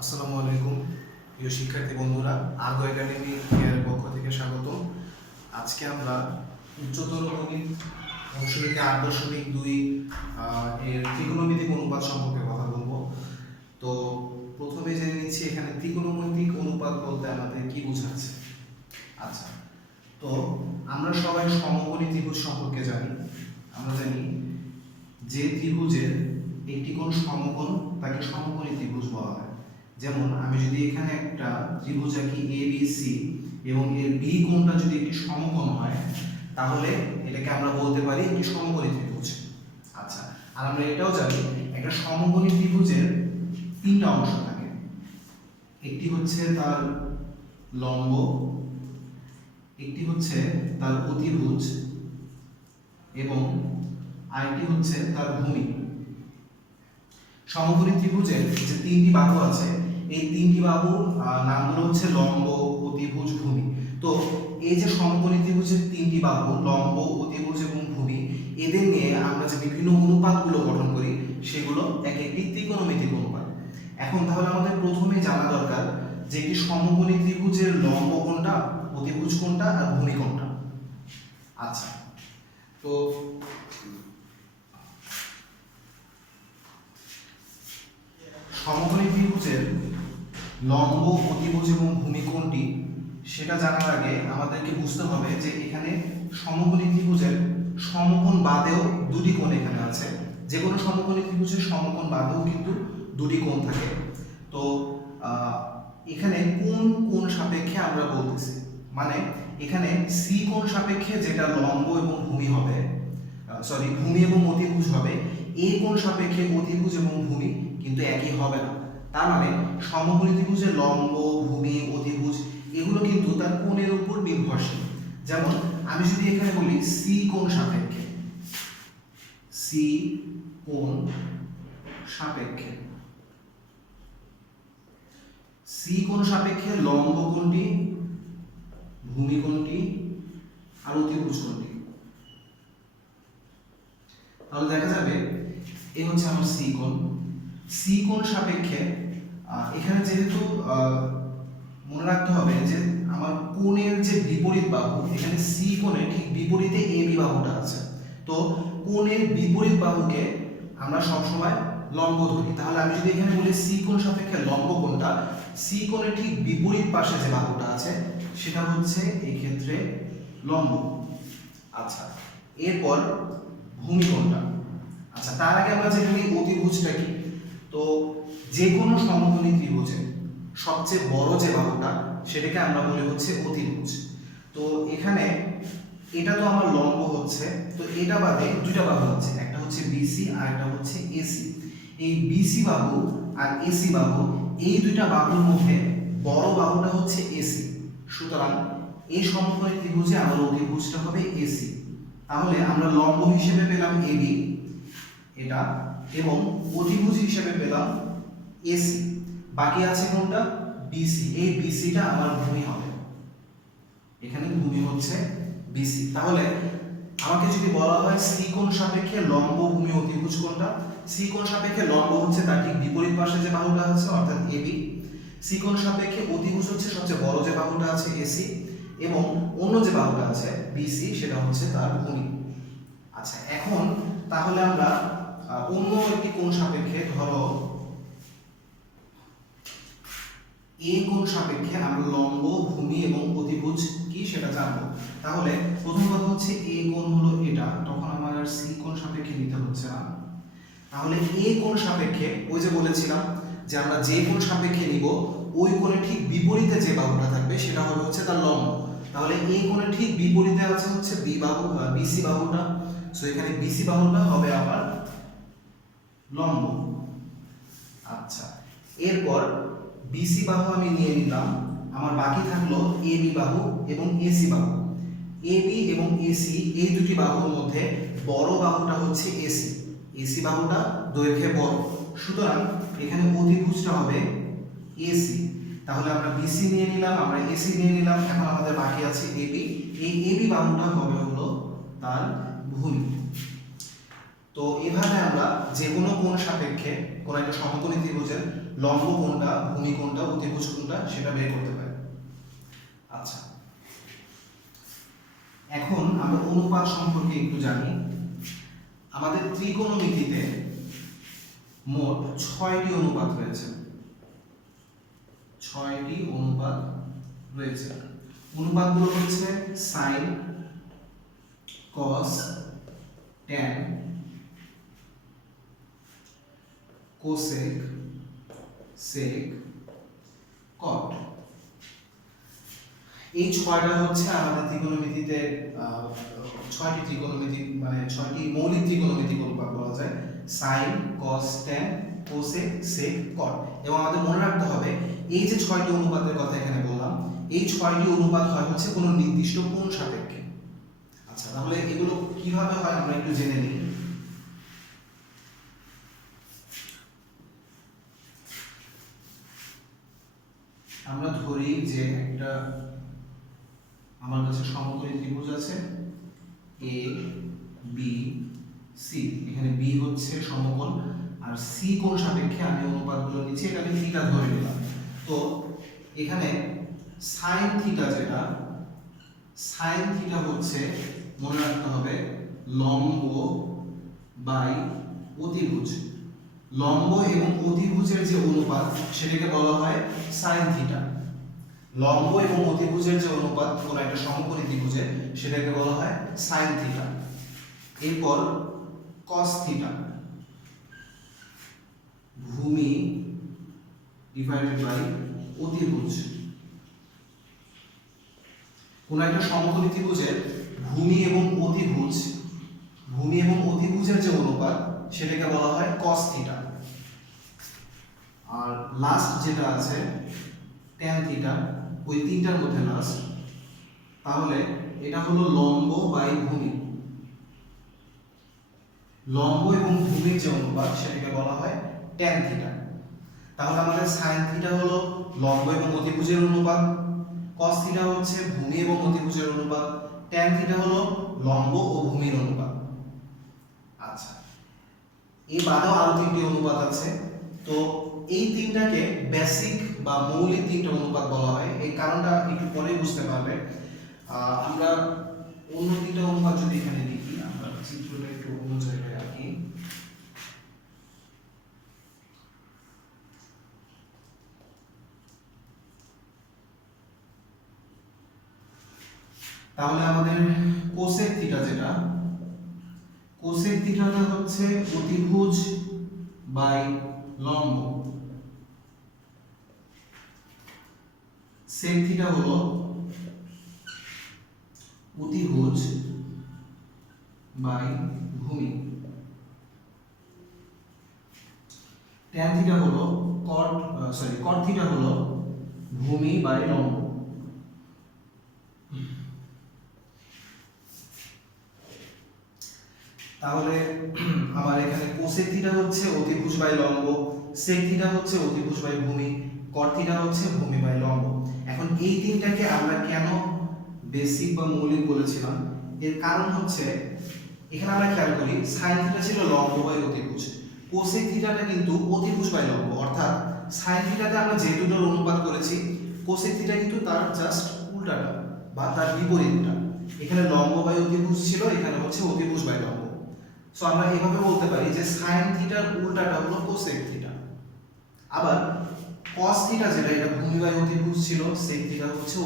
আসসালামু আলাইকুম প্রিয় শিক্ষার্থী বন্ধুরা, আর্গো একাডেমি এর পক্ষ থেকে স্বাগত। আজকে আমরা উচ্চতর গণিত অংশটিতে ৮.২ এর ত্রিকোণমিতিক অনুপাত সম্পর্কে কথা বলবো। তো প্রথমে জেনে নিচ্ছি এখানে ত্রিকোণমিতিক অনুপাত বলতে আমাদের কি বোঝাচ্ছে। আচ্ছা, তো আমরা সবাই সমকোণী ত্রিভুজ সম্পর্কে জানি। আমরা জানি যে ত্রিভুজের একটি কোণ সমকোণ তাকে সমকোণী ত্রিভুজ বলা হয়। যেমন আমি যদি এখানে একটা ত্রিভুজ আঁকি এ বি সি এবং এর বি কোণটা যদি একটি সমকোণ হয়, তাহলে এটাকে আমরা বলতে পারি একটি সমকোণী ত্রিভুজ। আচ্ছা, আর আমরা এটাও জানি একটা সমকোণী ত্রিভুজের তিনটা অংশ থাকে। একটি হচ্ছে তার লম্ব, একটি হচ্ছে তার অতিভুজ এবং আরেকটি হচ্ছে তার ভূমি। সমকোণী ত্রিভুজের যে তিনটি বাহু আছে, এই তিনটি বাহুর নামগুলো হচ্ছে লম্ব, অতিভুজ, ভূমি। তো এই যে সমকোণী ত্রিভুজের তিনটি বাহু লম্ব, অতিভুজ এবং ভূমি, এদের নিয়ে আমরা যে বিভিন্ন অনুপাতগুলো গঠন করি সেগুলো এক একটি ত্রিকোণমিতিক অনুপাত। এখন তাহলে আমাদের প্রথমে জানা দরকার যে একটি সমকোণী ত্রিভুজের লম্ব কোণটা, অতিভুজ কোণটা আর ভূমি কোণটা। আচ্ছা, তো সমকোণী ত্রিভুজের লম্ব, অতিভুজ এবং ভূমি কোণটি সেটা জানার আগে আমাদেরকে বুঝতে হবে যে এখানে সমকোণী ত্রিভুজের সমকোণ বাদেও দুটি কোণ এখানে আছে। যে কোনো সমকোণী ত্রিভুজের সমকোণ বাদেও কিন্তু দুটি কোণ থাকে। তো এখানে কোন কোণ সাপেক্ষে আমরা বলতেছি, মানে এখানে সি কোণ সাপেক্ষে যেটা লম্ব এবং ভূমি হবে, ভূমি এবং অতিভুজ হবে, এ কোণ সাপেক্ষে অতিভুজ এবং ভূমি কিন্তু একই হবে না। তার মানে সমকোণী ত্রিভুজের লম্ব, ভূমি, অতিভুজ এগুলো কিন্তু তার কোণের উপর নির্ভরশীল। যেমন আমি যদি এখানে বলি সি কোণ সাপেক্ষে, সি কোণ সাপেক্ষে, সি কোণ সাপেক্ষে লম্ব কোণটি, ভূমি কোণটি আর অতিভুজ কোণটি, তাহলে দেখা যাবে এই হচ্ছে আমার সি কোণ। সি কোণ সাপেক্ষে এখানে যেহেতু মনে রাখতে হবে যে আমার কোণের যে বিপরীত বাহু, এখানে সি কোণের ঠিক বিপরীতে এ বি বাহুটা আছে। তো কোণের বিপরীত বাহুকে আমরা সবসময় লম্ব ধরি। তাহলে আমি যদি এখানে বলি সি কোণ সাপেক্ষে লম্ব কোণটা, সি কোণের ঠিক বিপরীত পাশে যে বাহুটা আছে সেটা হচ্ছে এই ক্ষেত্রে লম্ব। আচ্ছা, এরপর ভূমি কোণটা। আচ্ছা, তার আগে আমরা জেনে নিই অতিভুজটা কি। তো যে কোনো সমকোণী ত্রিভুজে সবচেয়ে বড় যে বাহুটা সেটাকে আমরা বলি হচ্ছে অতিভুজ। তো এখানে এটা তো আমার লম্ব হচ্ছে, তো এটা বাদে দুটো বাহু হচ্ছে, একটা হচ্ছে বিসি আর একটা হচ্ছে এসি। এই বিসি বাহু আর এসি বাহু, এই দুইটা বাহুর মধ্যে বড় বাহুটা হচ্ছে এসি। সুতরাং এই সমকোণী ত্রিভুজে আমার অতিভুজটা হবে এসি। তাহলে আমরা লম্ব হিসেবে পেলাম এবি এটা, এবং অতিভুজ হিসেবে পেলাম এসি। বাকি আছে কোনটা? বিসি। এই বিসিটা আমার ভূমি হবে, এখানে ভূমি হচ্ছে বিসি। তাহলে আমাকে যদি বলা হয় সি কোণ সাপেক্ষে লম্ব, ভূমি, অতিভুজ কোণটা, সি কোণ সাপেক্ষে লম্ব হচ্ছে তার ঠিক বিপরীত পাশে যে বাহুটা আছে অর্থাৎ এবি। সি কোণ সাপেক্ষে অতিভুজ হচ্ছে সবচেয়ে বড় যে বাহুটা আছে এসি, এবং অন্য যে বাহুটা আছে বিসি সেটা হচ্ছে তার ভূমি। আচ্ছা, এখন তাহলে আমরা অন্য একটি কোণ সাপেক্ষে, ধরো এ কোণ সাপেক্ষে আমরা লম্ব, ভূমি এবং অতিভুজ কি সেটা জানবো। তাহলে প্রথম কথা হচ্ছে এ কোণ হলো এটা, তখন আমার আর সি কোণ সাপেক্ষে নিতে হচ্ছে না। তাহলে এ কোণ সাপেক্ষে ওই যে বলেছিলাম যে আমরা যে কোণ সাপেক্ষে নিব ওই কোণের ঠিক বিপরীতে যে বাহুটা থাকবে সেটা হবে হচ্ছে তার লম্ব। তাহলে এই কোণের ঠিক বিপরীতে আছে হচ্ছে বি বাহু, বিসি বাহুটা। সো এখানে বিসি বাহুটা হবে আমার লম্ব। আচ্ছা, এরপর বিসি বাহু আমি নিয়ে নিলাম, আমার বাকি থাকলো এবি বাহু এবং এসি বাহু। এবি এবং এসি এই দুটি বাহুর মধ্যে বড় বাহুটা হচ্ছে এসি, এসি বাহুটা দৈর্ঘ্যে বড়। সুতরাং এখানে অতিভুজটা হবে এসি। তাহলে আমরা বিসি নিয়ে নিলাম, আমরা এসি নিয়ে নিলাম, এখন আমাদের বাকি আছে এবি। এই এবি বাহুটা হবে হলো তার ভূমি। তো এভাবে আমরা যে কোনো কোণ সাপেক্ষে কোন একটা সমকোণী ত্রিভুজের লম্ব কোণটা, ভূমি কোণটা, অতিভুজ কোণটা সেটা বের করতে পারি। আচ্ছা, এখন আমরা অনুপাত সম্পর্কে একটু জানি। আমাদের ত্রিকোণমিতিতে মোট 6টি অনুপাত রয়েছে। 6টি অনুপাত রয়েছে। অনুপাতগুলো হচ্ছে সাইন, কস, ট্যান, কোসেক, সেক, কট। এই 6টা হচ্ছে আমাদের ত্রিকোণমিতিতে 6টি ত্রিকোণমিতি মানে 6টি মৌলিক ত্রিকোণমিতিক অনুপাত বলা যায়। সাইন, কস, ট্যান, কোসেক, সেক, কট। এবং আমাদের মনে রাখতে হবে এই যে 6টি অনুপাতের কথা এখানে বললাম, এই 6টি অনুপাত হয় হচ্ছে কোনো নির্দিষ্ট কোণ সাপেক্ষে। আচ্ছা, তাহলে এগুলো কিভাবে হয় আমরা একটু জেনে নিই। আমরা ধরি যে একটা আমার কাছে সমকোণী ত্রিভুজ আছে এ বি সি। এখানে বি হচ্ছে সমকোণ আর সি কোণ সাপেক্ষে আমি অনুপাতগুলো নিচ্ছি, এটা আমি থিটা ধরে নিলাম। তো এখানে সাইন থিটা, যেটা সাইন থিটা হচ্ছে মনে রাখতে হবে লম্ব বাই অতিভুজ। লম্ব এবং অতিভুজের যে অনুপাত সেটাকে বলা হয় সাইন থিটা। লম্ব এবং অতিভুজের যে অনুপাত কোন একটা সমকোণী ত্রিভুজের সেটাকে বলা হয় সাইন থিটা। এরপর কস থিটা, ভূমি ডিভাইডেড বাই অতিভুজ। কোন একটা সমকোণী ত্রিভুজের ভূমি এবং অতিভুজের যে অনুপাত সেটাকে বলা হয় কস থিটা। আর লাস্ট যেটা আছে ট্যান থিটা, ওই তিনটার মধ্যে লাস্ট। তাহলে এটা হলো লম্ব বাই ভূমি। লম্ব এবং ভূমির যে অনুপাত সেটাকে বলা হয় ট্যান থিটা। তাহলে আমাদের সাইন থিটা হলো লম্ব এবং অতিভুজের অনুপাত, কস থিটা হচ্ছে ভূমি এবং অতিভুজের অনুপাত, ট্যান থিটা হলো লম্ব ও ভূমির অনুপাত। আচ্ছা, এই বাদেও আরো তিনটি অনুপাত আছে। তো এই তিনটাকে বেসিক বা মৌলিক তিনটা অনুপাত বলা হয়। এই কারণটা একটু পরে বুঝতে পারবে। আমরা অন্য তিনটা অনুপাত যদি এখানে লিখি, আমরা চিত্রটা একটু অন্য জায়গায় আঁকি। তাহলে আমাদের কোসেক থিটা, যেটা কোসেক থিটাটা হচ্ছে অতিভুজ বাই লম্ব, সেক থিটা হলো অতিভুজ বাই ভূমি, ট্যান থিটা হলো কট থিটা হলো ভূমি বাই লম্ব। তাহলে আমার এখানে কোসেক থিটা হচ্ছে অতিভুজ বাই লম্ব, সেক থিটা হচ্ছে অতিভুজ বাই ভূমি, কট থিটা হচ্ছে ভূমি বাই লম্ব। এখন এই তিনটাকে আমরা কেন বেসিক বা মৌলিক বলেছিলাম, এর কারণ হচ্ছে এখানে আমরা খেয়াল করি সাইন থিটা ছিল লম্ব বাই অতিভুজ, কোসেক থিটাটা কিন্তু অতিভুজ বাই লম্ব। অর্থাৎ সাইন থিটাতে আমরা যে দুটোর অনুপাত করেছি, কোসেক থিটা কিন্তু তার জাস্ট উল্টাটা বা তার বিপরীতটা। এখানে লম্ব বাই অতিভুজ ছিল, এখানে হচ্ছে অতিভুজ বাই লম্ব। সো আমরা এভাবে বলতে পারি যে সাইন থিটার উল্টাটা হলো কোসেক থিটা। আবার cos থিটা যেটা, এটা ভূমি বাই অতিভুজ ছিল, sec থিটা হচ্ছে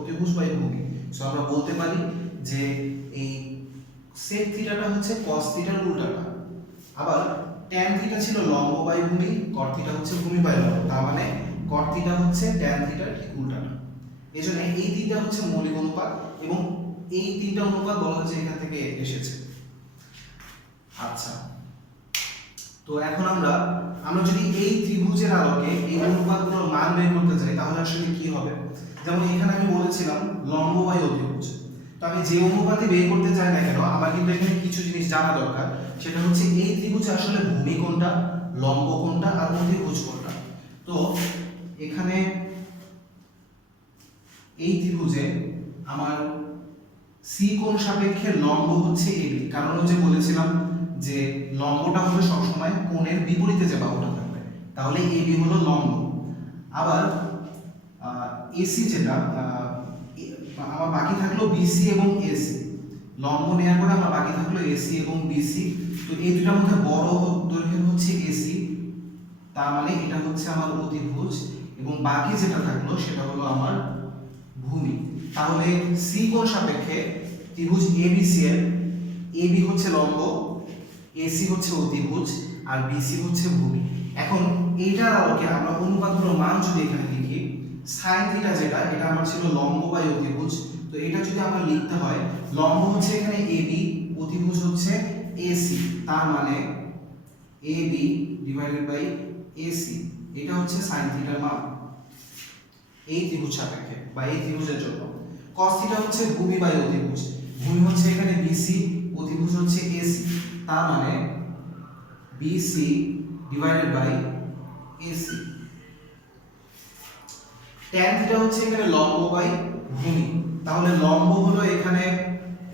অতিভুজ বাই ভূমি। সো আমরা বলতে পারি যে এই sec থিটাটা হচ্ছে cos থিটার উল্টাটা। আবার tan থিটা ছিল লম্ব বাই ভূমি, cot থিটা হচ্ছে ভূমি বাই লম্ব। তার মানে cot থিটা হচ্ছে tan থিটার ঠিক উল্টাটা। এজন্য এই তিনটা হচ্ছে মৌলিক অনুপাত এবং এই তিনটা অনুপাত বলা হচ্ছে এখান থেকে এসেছে। আচ্ছা, তো এখন আমরা যদি এই ত্রিভুজের আলোকে এই অনুপাতগুলোর মান বের করতে চাই তাহলে আসলে কি হবে। যেমন এখানে আমি বলেছিলাম লম্ব বাই অতিভুজ। তো আমি যে অনুপাতই বের করতে চাই না কেন, আমার কিন্তু এখানে কিছু জিনিস জানা দরকার। সেটা হচ্ছে এই ত্রিভুজে আসলে ভূমি কোনটা, লম্ব কোনটা আর অতিভুজ কোনটা। তো এখানে এই ত্রিভুজে আমার সি কোণ সাপেক্ষে লম্ব হচ্ছে এবি, কারণ হচ্ছে বলেছিলাম যে লম্বটা হবে সবসময় কোণের বিপরীতে যে বাহুটা থাকবে, তাহলে এবি হলো লম্ব। আবার এসি যেটা আমার বাকি থাকলো বিসি এবং এসি, লম্ব নেওয়ার পরে আমার বাকি থাকলো এসি এবং বিসি। তো এই দুটার মধ্যে বড় দৈর্ঘ্যের হচ্ছে এসি, তার মানে এটা হচ্ছে আমার অতিভুজ, এবং বাকি যেটা থাকলো সেটা হলো আমার ভূমি। তাহলে সি কোণ সাপেক্ষে ত্রিভুজ এবিসি এর এবি হচ্ছে লম্ব, এসি হচ্ছে অতিভুজ, আর বিসি হচ্ছে ভূমি। এখন এইটার আলোকে আমরা অনুপাতগুলোর মান যদি এখানে লিখি, সাইন থিটা যেটা এটা আমার ছিল লম্ব বাই অতিভুজ, তো এটা যদি আমার লিখতে হয়, লম্ব হচ্ছে এখানে এবি, অতিভুজ হচ্ছে এসি, তার মানে এবি ডিভাইডেড বাই এসি, এটা হচ্ছে সাইন থিটার মান এই ত্রিভুজ সাপেক্ষে বা এই ত্রিভুজের জন্য। cos থিটা হচ্ছে ভূমি বাই অতিভুজ, ভূমি হচ্ছে এখানে বিসি, অতিভুজ হচ্ছে এসি, তার মানে BC divided by AC. tan theta হচ্ছে এখানে লম্ব বাই ভূমি, তাহলে লম্ব হলো এখানে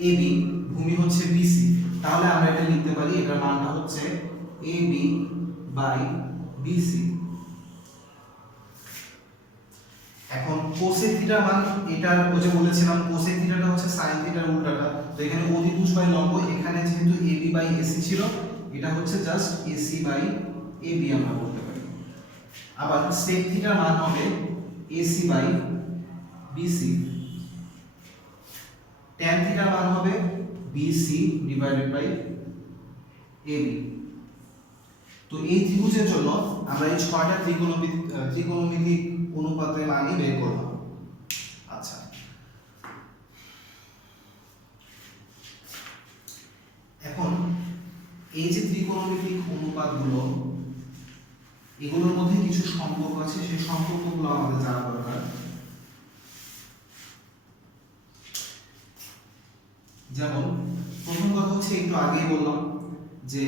এবি, ভূমি হচ্ছে বিসি, তাহলে আমরা এটা লিখতে পারি এটার মানটা হচ্ছে এবি বাই বিসি। এখন কোসেক থিটার মান, এটার ওই যে বলেছিলাম কোসেক থিটাটা হচ্ছে সাইন থিটার উল্টাটা, তো এখানে অতিভুজ বাই লম্ব, এখানে যেহেতু এবি বাই এসি ছিল, এটা হচ্ছে জাস্ট এসি বাই এবি আমরা বলতে পারি। আবার সেক থিটার মান হবে এসি বাই বিসি, ট্যান থিটার মান হবে বিসি ডিভাইডেড বাই এবি। তো এই ত্রিভুজের জন্য আমরা এই ছয়টা ত্রিকোণমিতিক অনুপাতের মানই বের করব। আচ্ছা, এখন এই যে ত্রিকোণমিতিক অনুপাতগুলো, এগুলোর মধ্যে কিছু সম্পর্ক আছে, সেই সম্পর্কগুলো আমাদের জানা দরকার। যেমন প্রথম কথা হচ্ছে, একটু আগেই বললাম যে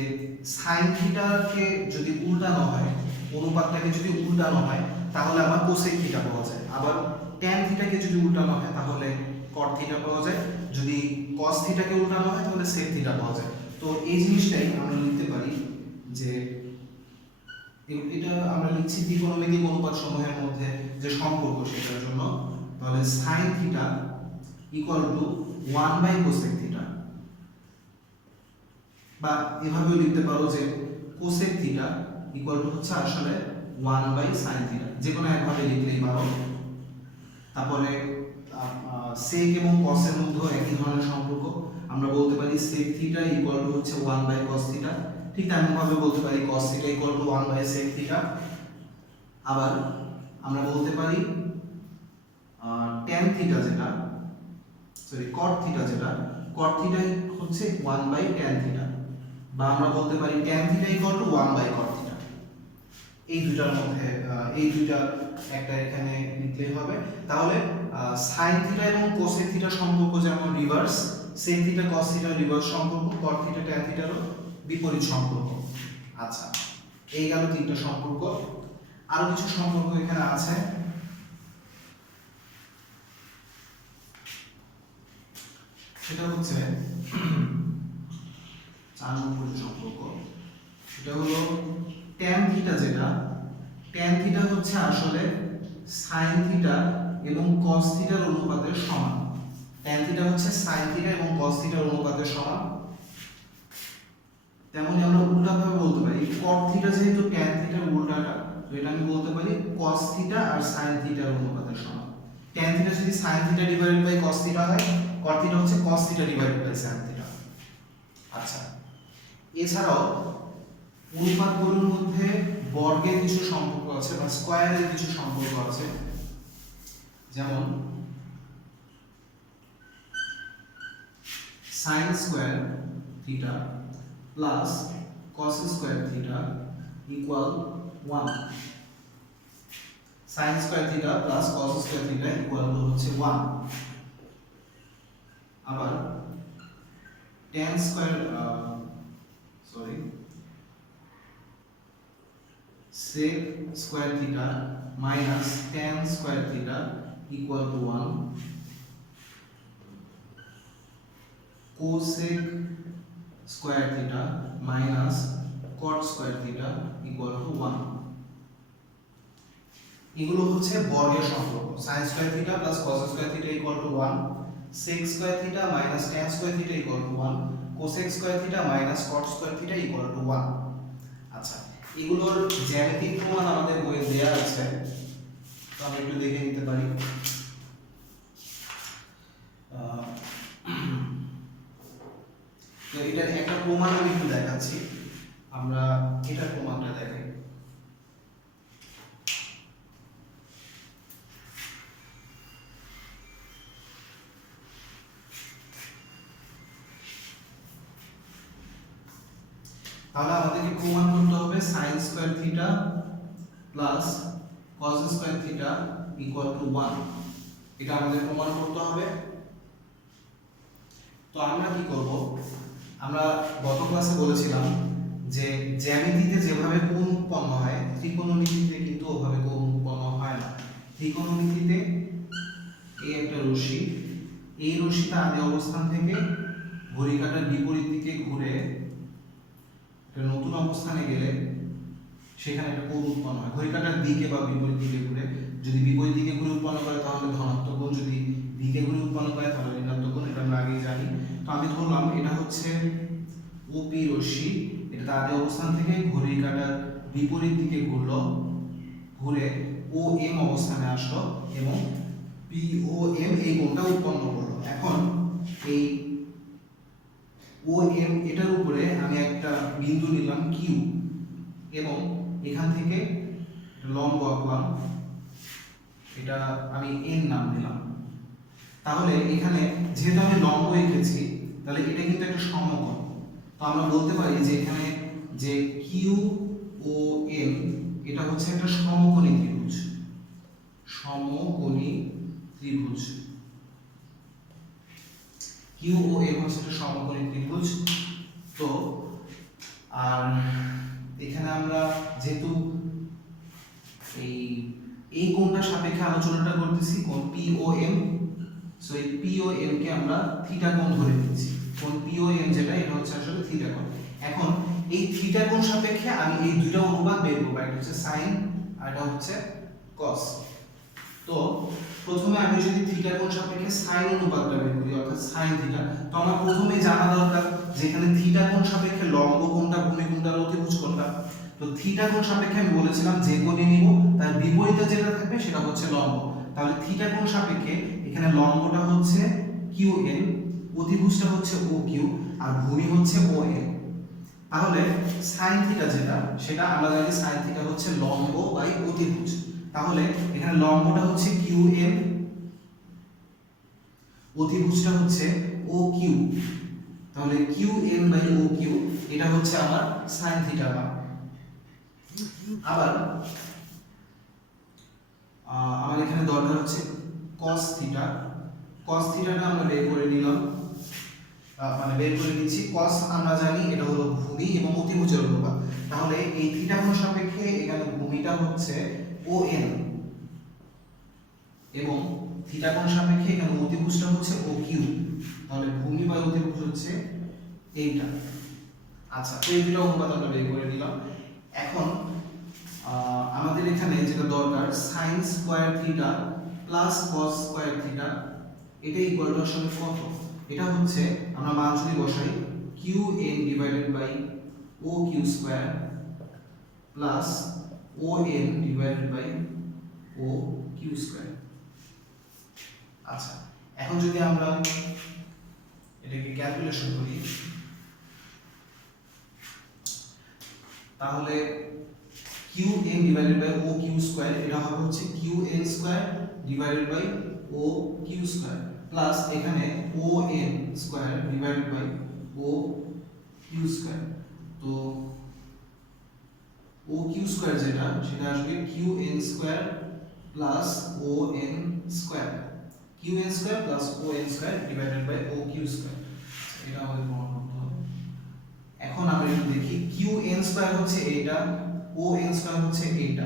সাইন থিটাকে যদি উল্টানো হয়, অনুপাতটাকে যদি উল্টানো হয়, তাহলে আমার কোসেক থিটা পাওয়া যায়। আবার ট্যান থিটাকে যদি উল্টানো হয় তাহলে কট থিটা পাওয়া যায়, যদি কস থিটাকে উল্টানো হয় তাহলে সেক থিটা পাওয়া যায়। তো এই জিনিসটাই আমরা লিখতে পারি যে এটা আমরা লিখছি ত্রিকোণমিতিক অনুপাত সমূহের মধ্যে যে সম্পর্ক সেটার জন্য, তাহলে sine theta equal to 1 by cosec theta, বা এভাবেও লিখতে পারো যে কোসেক থিটা ইকুয়াল টু হচ্ছে আসলে 1 বাই সাইন থিটা, যে কোনো একভাবে লিখলেই পারো। তারপরে সেক এবং কসের মধ্যে একই ধরনের সম্পর্ক, আমরা বলতে পারি সেক থিটা ইকুয়াল টু হচ্ছে 1 বাই কস থিটা, ঠিক তেমন ভাবে বলতে পারি cos theta equal to 1 by sec theta. আবার আমরা বলতে পারি ট্যান থিটা যেটা, সরি কট থিটা যেটা, কট থিটা হচ্ছে 1 বাই ট্যান থিটা, বা আমরা বলতে পারি tan theta equal to 1 by cot theta. এই দুটার মধ্যে এই দুটা একটা এখানে লিখলেই হবে। তাহলে সাইন থিটা এবং কোসেক থিটা সম্পর্ক যেমন reverse, sec theta cos theta reverse সম্পর্ক, কট থিটা ট্যান থিটারও বিপরীত সম্পর্ক। আচ্ছা, এই গেল তিনটা সম্পর্ক। আরো কিছু সম্পর্ক এখানে আছে, সেটা হচ্ছে 4 নম্বর সম্পর্ক। সেটা হলো ট্যান থিটা যেটা, ট্যান থিটা হচ্ছে আসলে সাইন থিটা এবং কস থিটার অনুপাতের সমান। ট্যান থিটা হচ্ছে সাইন থিটা এবং কস থিটার অনুপাতের সমান। তেমনি আমরা উল্টাভাবে বলতে পারি কট থিটা যেহেতু ট্যান থিটার উল্টাটা, তো এটা আমি বলতে পারি কস থিটা আর সাইন থিটার অনুপাতের সমান। ট্যান থিটা যদি sine theta divided by cos theta হয়, কট থিটা হচ্ছে cos theta divided by sine theta. আচ্ছা, এছাড়াও অনুপাতগুলোর মধ্যে বর্গের কিছু সম্পর্ক আছে বা স্কয়ারের কিছু সম্পর্ক আছে, যেমন sin square theta plus cos square theta equal 1। sin square theta plus cos square theta equal to হচ্ছে 1। আবার tan square sec square theta minus tan square theta equal to 1। cosec square theta minus caught square theta equal to 1। এগুলো হচ্ছে বর্গের সম্পর্ক। sin square theta plus cos square theta equal to 1, sec square theta minus tan square theta equal to 1, cosec square theta minus cot square theta equal to 1। আচ্ছা, এগুলোর জ্যামিতিক প্রমাণ আমাদের বইয়ে দেয়া আছে, তো আমরা একটু দেখে নিতে পারি। তো এটার একটা প্রমাণ আমি একটু দেখাচ্ছি, আমরা এটার প্রমাণটা দেখাই। তাহলে আমাদেরকে প্রমাণ করতে হবে sin square theta plus cos square theta equal to 1, এটা আমাদের প্রমাণ করতে হবে। তো আমরা কি করব, আমরা গত ক্লাসে বলেছিলাম যে জ্যামিতিতে যেভাবে কোণ উৎপন্ন হয় ত্রিকোণমিতিতে কিন্তু ওভাবে কোণ উৎপন্ন হয় না। ত্রিকোণমিতিতে এই একটা রশ্মি, এই রশ্মিটা আদি অবস্থান থেকে ঘড়ি কাঁটার বিপরীত দিকে ঘুরে একটা নতুন অবস্থানে গেলে সেখানে একটা কোণ উৎপন্ন হয়। ঘড়ি কাঁটার দিকে বা বিপরীত দিকে ঘুরে, যদি বিপরীত দিকে ঘুরে উৎপন্ন করে তাহলে ধনাত্মক কোণ, যদি দিকে ঘুরে উৎপন্ন করে তাহলে ঋণাত্মক কোণ, এটা আমরা আগেই জানি। তো আমি ধরলাম এটা হচ্ছে ওপি রশ্মি, এটা আদি অবস্থান থেকে ঘড়ি কাঁটার বিপরীত দিকে ঘুরলো, ঘুরে ও এম অবস্থানে আসলো এবং পি ও এম এই কোণটা উৎপন্ন করলো। এখন এই ও এম এটার উপরে আমি একটা বিন্দু নিলাম কিউ এবং এখান থেকে লম্ব আঁকলাম, এটা আমি এন নাম দিলাম। তাহলে এখানে যেহেতু আমি লম্ব এঁকেছি তাহলে এটা কিন্তু একটা সমকোণ, তো আমরা বলতে পারি যে এখানে যে কিউ ও এম এটা হচ্ছে একটা সমকোণী ত্রিভুজ, সমকোণী ত্রিভুজ। কিউ ও এম হচ্ছে একটা সমকোণী ত্রিভুজ। তো আর এখানে আমরা যেহেতু এই কোণটার সাপেক্ষে আলোচনাটা করতেছি, কোণ পি ও এম, সো এই পি ও এম কে আমরা থিটা কোণ ধরে নিচ্ছি। কোণ পি ও এম যেটা, এটা হচ্ছে আসলে থিটা কোণ। এখন এই থিটা কোণ সাপেক্ষে আমি এই দুইটা অনুপাত বের করব, একটা হচ্ছে সাইন আর এটা হচ্ছে কস। তো প্রথমে আমি যদি থিটা কোণ সাপেক্ষে সাইন অনুপাতটা বের করি অর্থাৎ সাইন থিটা, তো আমার প্রথমে জানা দরকার যে এখানে থিটা কোণ সাপেক্ষে লম্ব কোণটা, ভূমি কোণটা, অতিভুজ কোণটা। তো থিটা কোণ সাপেক্ষে আমি বলেছিলাম যে কোণই নিব তার বিপরীতে যেটা থাকবে সেটা হচ্ছে লম্ব। তাহলে থিটা কোণ সাপেক্ষে এখানে লম্বটা হচ্ছে কিউ এন, অতিভুজটা হচ্ছে ও কিউ আর ভূমি হচ্ছে ও এন। তাহলে সাইন থিটা যেটা, সেটা আমরা জানি সাইন থিটা হচ্ছে লম্ব বাই অতিভুজ। তাহলে এখানে লম্বটা হচ্ছে কিউ এম, অতিভুজটা হচ্ছে ও কিউ, তাহলে Q M by O Q এটা হচ্ছে আমার সাইন থিটা মান। আবার আমার এখানে দরকার হচ্ছে cos থিটা। cos থিটাটা আমরা বের করে নিলাম, মানে বের করে নিচ্ছি। cos আমরা জানি এটা হলো ভূমি এবং অতিভুজের অনুপাত। তাহলে এই থিটা কোণ সাপেক্ষে এখানে ভূমিটা হচ্ছে ON এবং থিটা কোণ সাপেক্ষে এখানে অতিভুজটা হচ্ছে OQ। তাহলে ভূমি বাই অতিভুজ হচ্ছে এইটা। আচ্ছা, তো এই দুটো অনুপাত আমরা বের করে নিলাম। এখন আমাদের এখানে যেটা দরকার sin square theta plus cos square theta, এটা ইকুয়াল টু আসলে কত? এটা হচ্ছে আমরা মান যদি বসাই qn divided by oq square plus on divided by oq square. আচ্ছা, এখন যদি আমরা এটাকে ক্যালকুলেশন করি তাহলে qn divided by oq square এটা হবে হচ্ছে qn square divided by oq square plus এখানে on square divided by oq square. তো oq স্কয়ার যেটা, সেটা আসবে qn square plus on square, qn square plus on square divided by oq square. এটা আমাদের প্রমাণ করতে হবে। এখন আমরা একটু দেখি qn স্কয়ার হচ্ছে এইটা, on স্কয়ার হচ্ছে এইটা।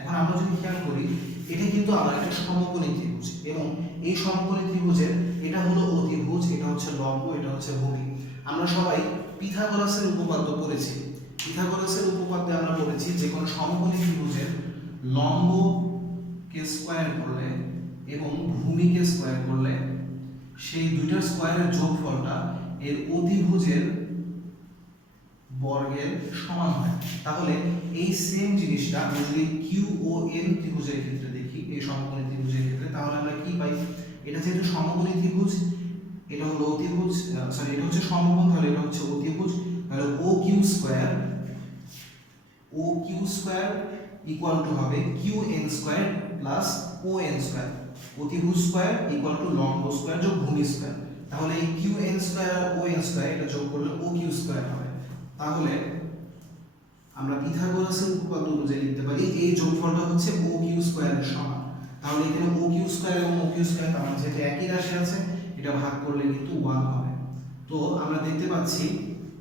এখন আমরা যদি খেয়াল করি এটা কিন্তু আমার একটা সমকোণী ত্রিভুজ এবং এই সমকোণী ত্রিভুজের এটা হলো অতিভুজ, এটা হচ্ছে লম্ব, এটা হচ্ছে ভূমি। আমরা সবাই P পিথাগোরাসের উপপাদ্য পড়েছি। পিথাগোরাসের উপপাদ্যে আমরা পড়েছি যে কোনো সমকোণী ত্রিভুজের লম্বকে স্কয়ার করলে এবং ভূমিকে স্কয়ার করলে সেই দুইটার স্কয়ারের যোগফলটা এর অতিভুজের বর্গের সমান হয়। তাহলে এই সেম জিনিসটা আমরা যদি কিউ ও এন ত্রিভুজের ক্ষেত্রে দেখি, এই সমকোণী ত্রিভুজের ক্ষেত্রে, তাহলে আমরা কি পাই? এটা যেহেতু সমকোণী ত্রিভুজ, এটা হলো অতিভুজ, সরি এটা হচ্ছে সমকোণ, তাহলে এটা হচ্ছে অতিভুজ, তাহলে O Q square equal to হবে Q N square plus O N square. অতিভুজ স্কয়ার ইকুয়াল টু লম্ব স্কয়ার যোগ ভূমি স্কয়ার। তাহলে এই Q N square O N square এটা যোগ করলে ও কিউ স্কয়ার হবে। তাহলে আমরা পিথাগোরাসের উপপাদ্য অনুযায়ী লিখতে পারি এই যোগফলটা হচ্ছে ও কিউ স্কয়ারের সমান। তাহলে এখানে ও কিউ স্কয়ার এবং ও কিউ স্কয়ার তার যেহেতু একই রাশি আছে, এটা ভাগ করলে কিন্তু 1 হবে। তো আমরা দেখতে পাচ্ছি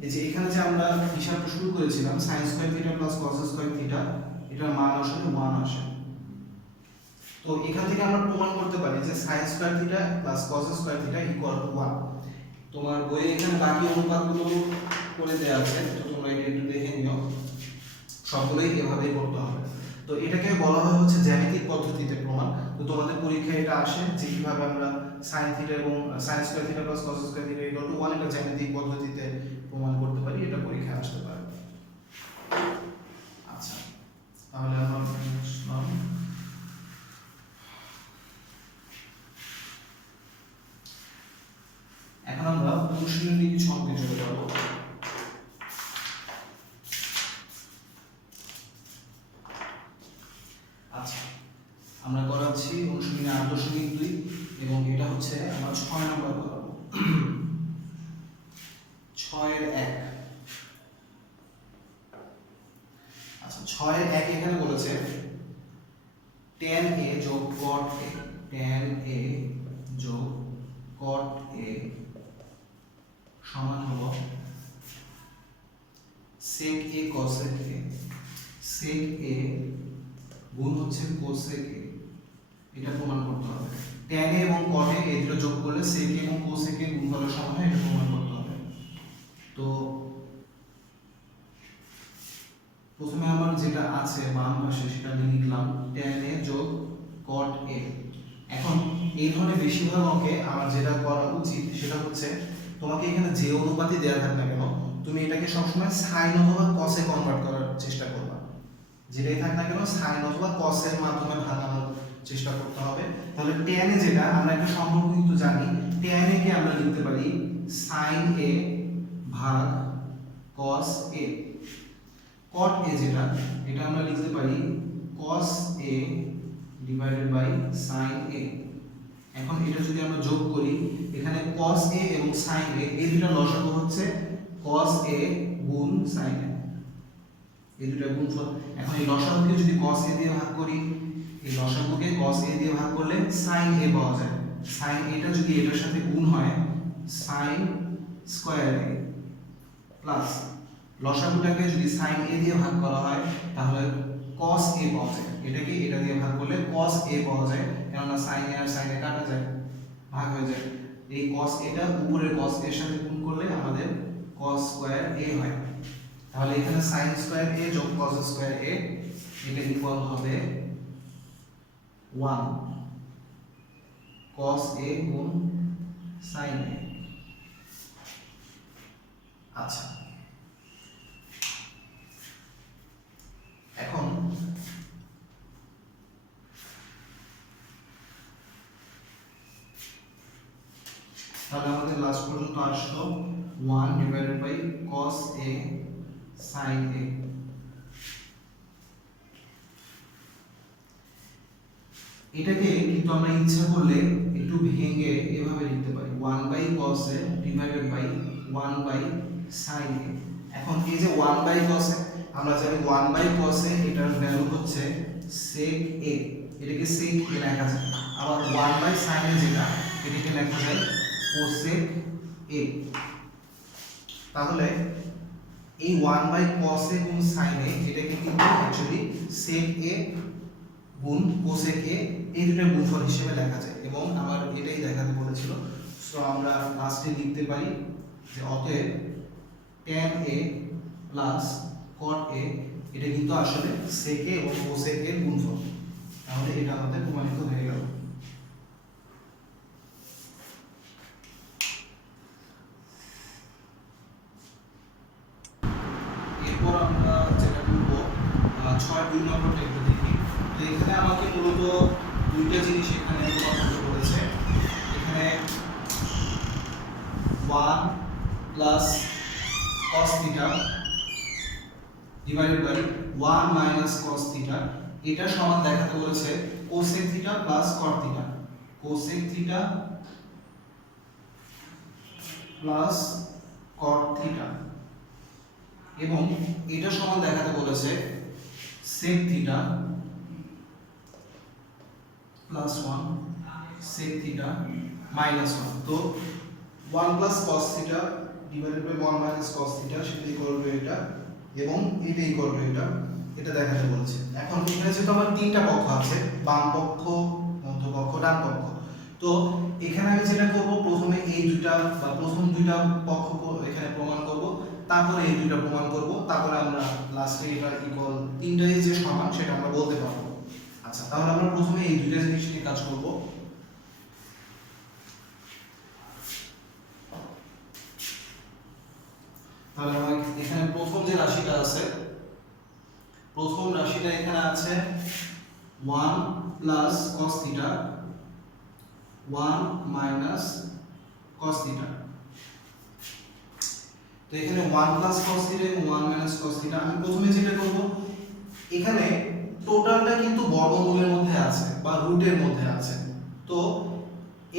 এই যে এখানে যে আমরা হিসাবটা শুরু করেছিলাম sin square theta plus cos square theta, এটার মান আসলে 1 আসে। তো এখান থেকে আমরা প্রমাণ করতে পারি যে sin square theta plus cos square theta equal to 1। তোমার বইয়ে এখানে বাকি অনুপাতগুলো করে দেওয়া আছে, তো তোমরা এটা একটু দেখে নিও, সবগুলোই এভাবেই করতে হবে। তো এটাকে বলা হয় হচ্ছে জ্যামিতিক পদ্ধতিতে প্রমাণ। তো তোমাদের পরীক্ষায় এটা আসে যে কিভাবে আমরা sin থিটা এবং sin square theta plus cos square theta equal to 1 এটা জ্যামিতিক পদ্ধতিতে প্রমাণ করতে পারি, এটা পরীক্ষায় আসতে পারে। আচ্ছা, তাহলে আমরা বুঝলাম। এখন আমরা অনুশীলনী কিছু অঙ্কে চলে যাব। আচ্ছা, আমরা করাচ্ছি অনুশীলনী 8.2 এবং এটা হচ্ছে আমরা 6 নম্বর করাবো। 6 এর 1। আচ্ছা, 6 এর 1 এখানে বলেছে tan a যোগ cot a, tan a যোগ cot a সমান হলো sec a cosec a, sec a গুণ হচ্ছে cosec a, এটা প্রমাণ করতে হবে। tan a এবং cot a এই দুটো যোগ করলে sec a এবং cosec a গুণফলের সমান হয়, এটা প্রমাণ করতে হবে। তো প্রথমে আমার যেটা আছে বাম পাশে সেটা আমি লিখলাম tan a যোগ cot a। এখন এই ধরনের বেশিরভাগ অঙ্কে আমার যেটা করা উচিত সেটা হচ্ছে তোমাকে এখানে যে অনুপাতই দেওয়া থাক না কেন, তুমি এটাকে সবসময় সাইন অথবা কসে কনভার্ট করার চেষ্টা করবা। যেটাই থাক না কেন সাইন অথবা কসের মাধ্যমে ভাঙানোর চেষ্টা করতে হবে। তাহলে tan a যেটা আমরা একটা সম্পর্ক কিন্তু জানি, tan a কে আমরা লিখতে পারি sin a ভাগ cos a। cot a যেটা এটা আমরা লিখতে পারি cos a divided by sin a। এখন এটা যদি আমরা যোগ করি, এখানে cos a এবং sin a এই দুটো লসাগু হচ্ছে cos a গুণ sin a, এই দুটো গুণফল। এখন এই লসাগুকে যদি cos a দিয়ে ভাগ করি, এই লসাগুকে cos a দিয়ে ভাগ করলে sin a পাওয়া যায়। sin a টা যদি এটার সাথে গুণ হয় sin স্কয়ার a প্লাস লসাগুটাকে যদি sin a দিয়ে ভাগ করা হয় তাহলে cos a পাওয়া যায়। এটাকে এটা দিয়ে ভাগ করলে cos a পাওয়া যায়, কেননা sin a R sin a কাটা যায়, ভাগ হয়ে যায়। এই cos a টা উপরের cos a এর সাথে গুণ করলে আমাদের cos স্কয়ার a হয়। তাহলে এখানে sin স্কয়ার a যোগ cos স্কয়ার a এটা ইকুয়াল হবে 1 cos a গুণ sin a। আচ্ছা, এখন তাহলে আমাদের লাস্ট পর্যন্ত আসলো 1 divided by cos a sin a। এটাকে কিন্তু আমরা ইচ্ছা করলে একটু ভেঙে এভাবে লিখতে পারি 1 by cos a divided by 1 by sin a। এখন এই যে 1 বাই cos a আমরা জানি 1 বাই cos a এটার ভ্যালু হচ্ছে sec a, এটাকে sec a লেখা যায়। আবার 1 বাই sin a যেটা এটাকে লেখা যায় cosec a। তাহলে এই 1 বাই cos a গুণ sin a এটাকে কিন্তু অ্যাকচুয়ালি sec a গুণ cosec a এই দুটোর গুণফল হিসেবে লেখা যায়, এবং আমার এটাই দেখাতে বলেছিল। সো আমরা লাস্টে লিখতে পারি যে অতএব tan a plus cot a, এটা কিন্তু আসলে sec a এবং cosec এর গুণফল। তাহলে এটা আমাদের প্রমাণিত হয়ে গেল। এরপর আমরা যেটা করব 6 নম্বরটা একটু দেখি। তো এখানে আমাকে মূলত দুইটা জিনিস এখানে প্রমাণ করতে বলেছে। এখানে 1 plus cos theta divided by 1 minus cos theta, এটা সমান দেখাতে বলেছে cosec theta plus cot theta, cosec theta plus cot theta, এবং এটা সমান দেখাতে বলেছে sec theta plus 1 sec theta minus 1। তো 1 plus cos theta divided by 1 minus cos theta, সেটা ইকুয়াল টু এটা, এবং এটা ইকুয়াল টু এটা, এটা দেখাতে বলেছে। এখন এখানে যেহেতু আমার তিনটা পক্ষ আছে, বাম পক্ষ, মধ্যপক্ষ, ডান পক্ষ, তো এখানে আমি যেটা করব, প্রথমে এই দুইটা বা প্রথম দুইটা পক্ষ এখানে প্রমাণ করব, তারপরে এই দুইটা প্রমাণ করব, তারপরে আমরা লাস্টে এটা ইকুয়াল তিনটাই যে সমান সেটা আমরা বলতে পারবো। আচ্ছা, তাহলে আমরা প্রথমে এই দুইটা জিনিস নিয়ে কাজ করব। তাহলে আমরা এখানে প্রথম যে রাশিটা আছে, প্রথম রাশিটা এখানে আছে 1 plus cos theta 1 minus cos theta. তো এখানে 1 প্লাস cos থিটা এবং 1 মাইনাস cos থিটা, আমি প্রথমে যেটা করব, এখানে টোটালটা কিন্তু বর্গমূলের মধ্যে আছে বা রুটের মধ্যে আছে, তো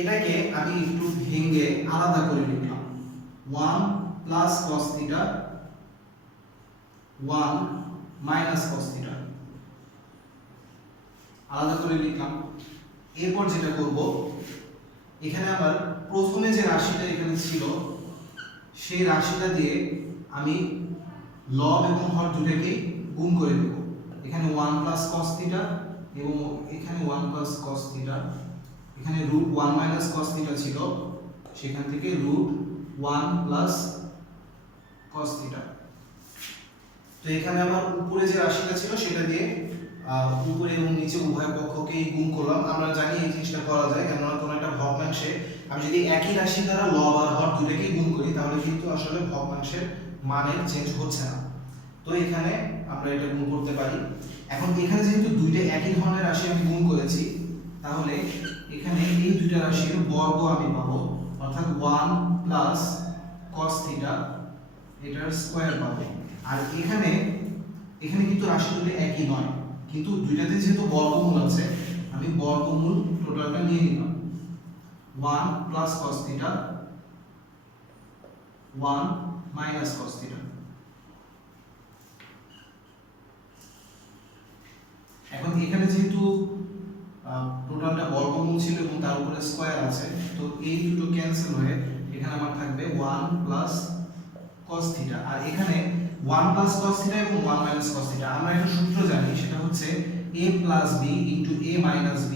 এটাকে আমি একটু ভেঙে আলাদা করে লিখলাম। 1 plus cos theta 1 minus cos theta, আলাদা করে লিখলাম। এরপর যেটা করব, এখানে আবার প্রথমে যে রাশিটা এখানে ছিল সেই রাশিটা দিয়ে আমি লব এবং হর দুটোকেই গুণ করে দেব। এখানে 1 প্লাস cos থিটা এবং এখানে 1 প্লাস cos থিটা, এখানে রুট 1 মাইনাস cos থিটা ছিল, সেখান থেকে রুট 1 প্লাস cos থিটা। তো এখানে আমার উপরে যে রাশিটা ছিল সেটা দিয়ে উপরে এবং নিচে উভয় পক্ষকেই গুণ করলাম। আমরা জানি এই জিনিসটা করা যায়, কেননা কোনো একটা ভগ্নাংশে আমি যদি একই রাশি দ্বারা লব আর হর দুটোকেই গুণ করি তাহলে কিন্তু আসলে ভগ্নাংশের মানের চেঞ্জ হচ্ছে না। তো এখানে আমরা এটা গুণ করতে পারি। এখন এখানে যেহেতু দুইটা একই ধরনের রাশি আমি গুণ করেছি, তাহলে এখানে এই দুইটা রাশির বর্গ আমি পাবো, অর্থাৎ 1 প্লাস cos থিটা এটার স্কয়ার পাবো। আর এখানে কিন্তু রাশি দুটো একই নয়, কিন্তু দুইটাতে যেহেতু বর্গমূল আছে, আমি বর্গমূল টোটালটা নিয়ে নিলাম। 1 plus cos theta 1 minus cos theta. এখন এখানে যেহেতু টোটালটা বর্গমূল ছিল এবং তার উপরে স্কয়ার আছে, তো এই দুটো ক্যান্সেল হয়ে এখানে আমার থাকবে 1 প্লাস cos থিটা। আর এখানে 1 প্লাস cos থিটা এবং 1 মাইনাস cos থিটা, আমরা একটা সূত্র জানি, সেটা হচ্ছে a plus b into a minus b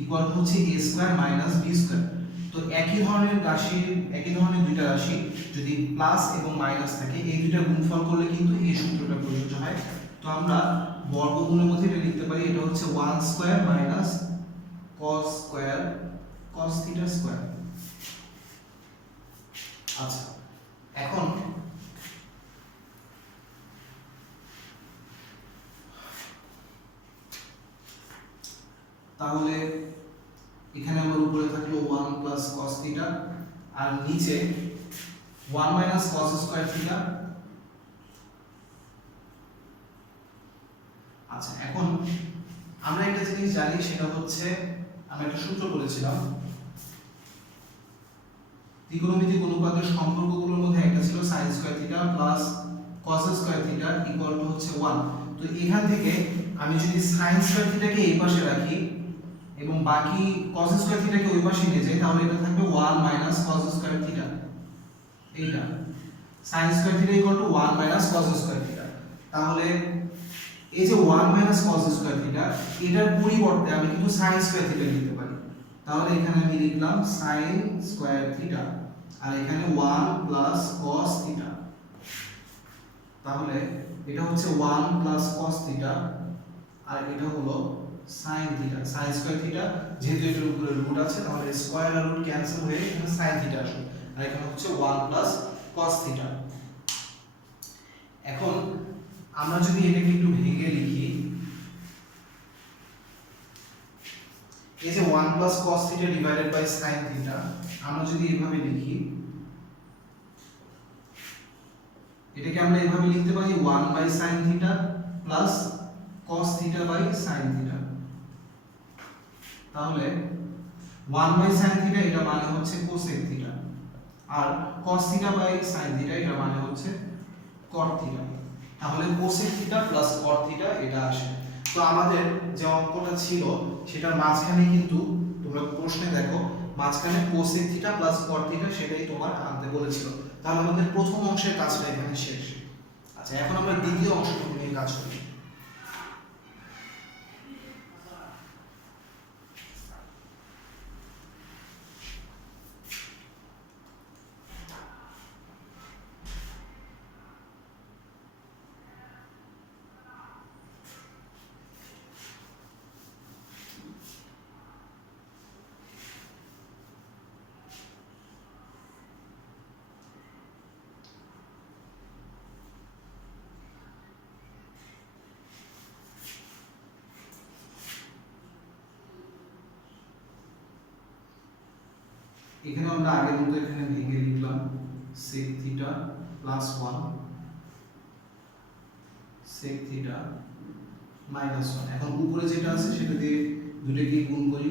equal হচ্ছে a square minus b square. তো একই ধরনের রাশি, একই ধরনের দুইটা রাশি যদি প্লাস এবং মাইনাস থাকে, এই দুইটা গুণফল করলে কিন্তু এই সূত্রটা প্রযোজ্য হয়। তো আমরা বর্গমূলের মধ্যে এটা লিখতে পারি, এটা হচ্ছে 1 square minus cos square cos theta square. আচ্ছা, এখন তাহলে এখানে আমার উপরে থাকলো 1 প্লাস cos থিটা আর নিচে 1 মাইনাস cos স্কয়ার থিটা। আচ্ছা, এখন আমরা একটা জিনিস জানি, সেটা হচ্ছে আমরা একটা সূত্র বলেছিলাম, ত্রিকোণমিতিক অনুপাতের সম্পর্কগুলোর মধ্যে একটা ছিল sin square theta plus cos square theta equal to হচ্ছে 1। তো এখান থেকে আমি যদি sin স্কয়ার থিটাকে এই পাশে রাখি এবং বাকি cos স্কয়ার থিটাকে ওই পাশে নিয়ে যাই, তাহলে এটা থাকবে 1 মাইনাস cos স্কয়ার থিটা। এইটা sin square theta equal to 1 minus cos square theta. তাহলে এই যে 1 মাইনাস cos স্কয়ার থিটা, এটার পরিবর্তে আমি কিন্তু sin স্কয়ার থিটা লিখতে পারি। তাহলে এখানে আমি লিখলাম sin স্কয়ার থিটা আর এখানে 1 প্লাস cos থিটা। তাহলে এটা হচ্ছে 1 প্লাস cos থিটা আর এটা হলো sin theta sin square theta, যেহেতু এটার উপরে রুট আছে তাহলে স্কয়ার আর রুট ক্যান্সেল হয়ে এখানে sin থিটা আসবে আর এখানে হচ্ছে 1 প্লাস cos থিটা। এখন আমরা যদি এটাকে একটু ভেঙে লিখি, এই যে 1 plus cos theta divided by sin theta, আমরা যদি এভাবে লিখি, এটাকে আমরা এভাবে লিখতে পারি 1 by sin theta plus cos theta by sin theta. তাহলে 1 বাই sin থিটা এটা মানে হচ্ছে cosec থিটা আর cos theta by sin theta এটা মানে হচ্ছে cot থিটা। তাহলে cosec theta plus cot theta এটা আসে। তো আমাদের যে অঙ্কটা ছিল সেটার মাঝখানে কিন্তু তোমরা প্রশ্নে দেখো মাঝখানে cosec theta plus cot theta সেটাই তোমার আনতে বলেছিল। তাহলে আমাদের প্রথম অংশের কাজটা এখানে শেষ। আচ্ছা, এখন আমরা দ্বিতীয় অংশটুকু নিয়ে কাজ করি। এখানে আমরা আগের মতো এখানে ভেঙে লিখলাম sec theta plus 1 sec theta minus 1। এখন উপরে যেটা আছে সেটা দিয়ে দুটোকে গুণ করি,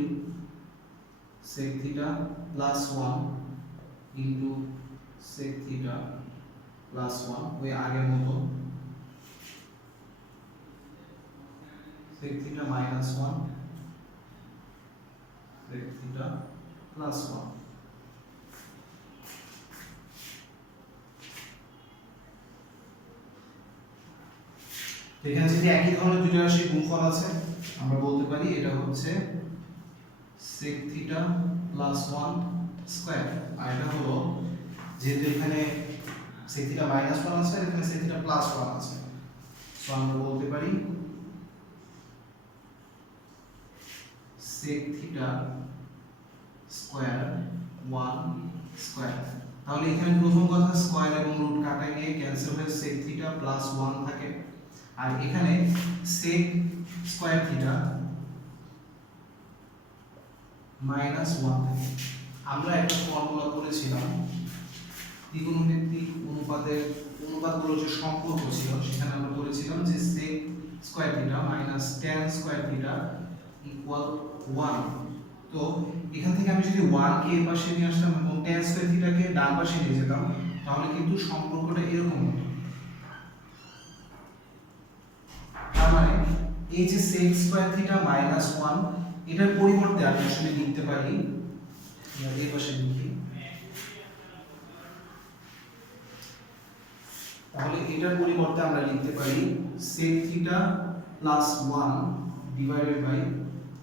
sec theta plus 1 into sec theta plus 1 ওই আগের মতো, sec theta minus 1 sec theta plus 1। এখানে যদি একই ধরনের দুটো রাশির গুণফল আছে আমরা বলতে পারি এটা হচ্ছে sec থিটা প্লাস 1 স্কয়ার আর এটা হলো যেহেতু এখানে sec থিটা মাইনাস 1 আছে আর এখানে sec থিটা প্লাস 1 আছে, সো আমরা বলতে পারি sec থিটা স্কয়ার 1 স্কয়ার। তাহলে এখানে প্রথম কথা স্কয়ার এবং রুট কাটা গিয়ে ক্যান্সেল হয়ে sec থিটা প্লাস 1 থাকে আর এখানে sec স্কয়ার থিটা মাইনাস 1 থাকে। আমরা একটা ফর্মুলা করেছিলাম ত্রিকোণমিতিক অনুপাতগুলোর যে সম্পর্ক ছিল সেখানে আমরা বলেছিলাম যে sec square theta minus tan square theta equal 1। তো এখান থেকে আমি যদি 1 কে এই পাশে নিয়ে আসতাম এবং tan স্কয়ার থিটাকে ডান পাশে নিয়ে যেতাম তাহলে কিন্তু সম্পর্কটা এরকম হতো। তার মানে এই যে sec স্কয়ার থিটা মাইনাস 1 এটার পরিবর্তে আমি আসলে লিখতে পারি, এই পাশে লিখি, তাহলে এটার পরিবর্তে আমরা লিখতে পারি sec theta plus 1 divided by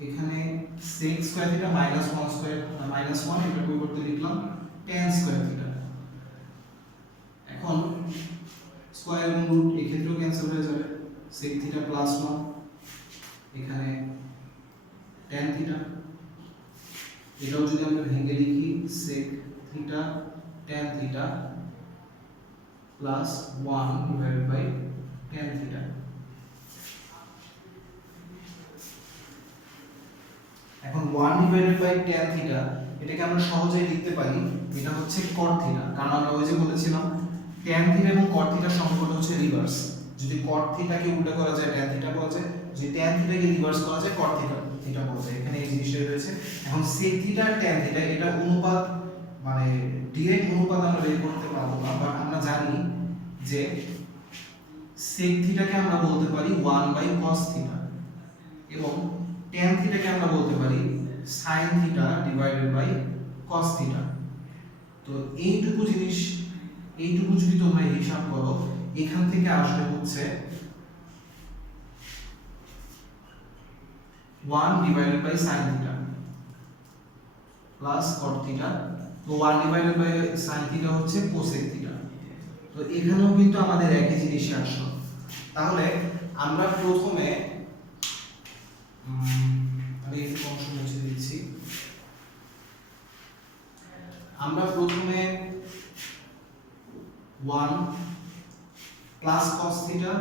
এখানে sec square theta minus 1 square minus 1 এটার পরিবর্তে লিখলাম tan স্কয়ার থিটা। এখন স্কয়ার এবং রুট এই ক্ষেত্রেও ক্যান্সেল হয়ে যাবে, sec থিটা প্লাস 1 এখানে tan থিটা, এটাও যদি আমরা ভেঙে লিখি sec theta tan theta plus 1 divided by tan theta. এখন 1 ডিভাইডেড বাই tan থিটা এটাকে আমরা সহজেই লিখতে পারি এটা হচ্ছে cot থিটা, কারণ আমরা ওই যে বলেছিলাম tan থিটা এবং cot থিটার সম্পর্ক হচ্ছে রিভার্স। যদি cot থিটাকে উল্টা করা যায় tan থিটা পাওয়া যায়, যদি tan থিটাকে রিভার্স করা যায় cot থিটা পাওয়া যায়। এখানে এই জিনিসটা রয়েছে। এখন sec থিটা আর tan থিটা এটা অনুপাত মানে ডাইরেক্ট অনুপাত আমরা বের করতে পারবো না, বাট আমরা জানি যে sec থিটাকে আমরা বলতে পারি 1 বাই cos থিটা এবং tan থিটাকে আমরা বলতে পারি sin theta divided by cos theta. তো এইটুকু জিনিস যদি তোমরা হিসাব করো এখান থেকে আসবে হচ্ছে 1 divided by sin theta plus cot theta. তো 1 ডিভাইডেড বাই sin থিটা হচ্ছে cosec থিটা তো এখানেও কিন্তু আমাদের একই জিনিসই আসলো। তাহলে আমরা প্রথমে আমি একটু অংশ মুছে দিচ্ছি। আমরা প্রথমে 1 plus cos theta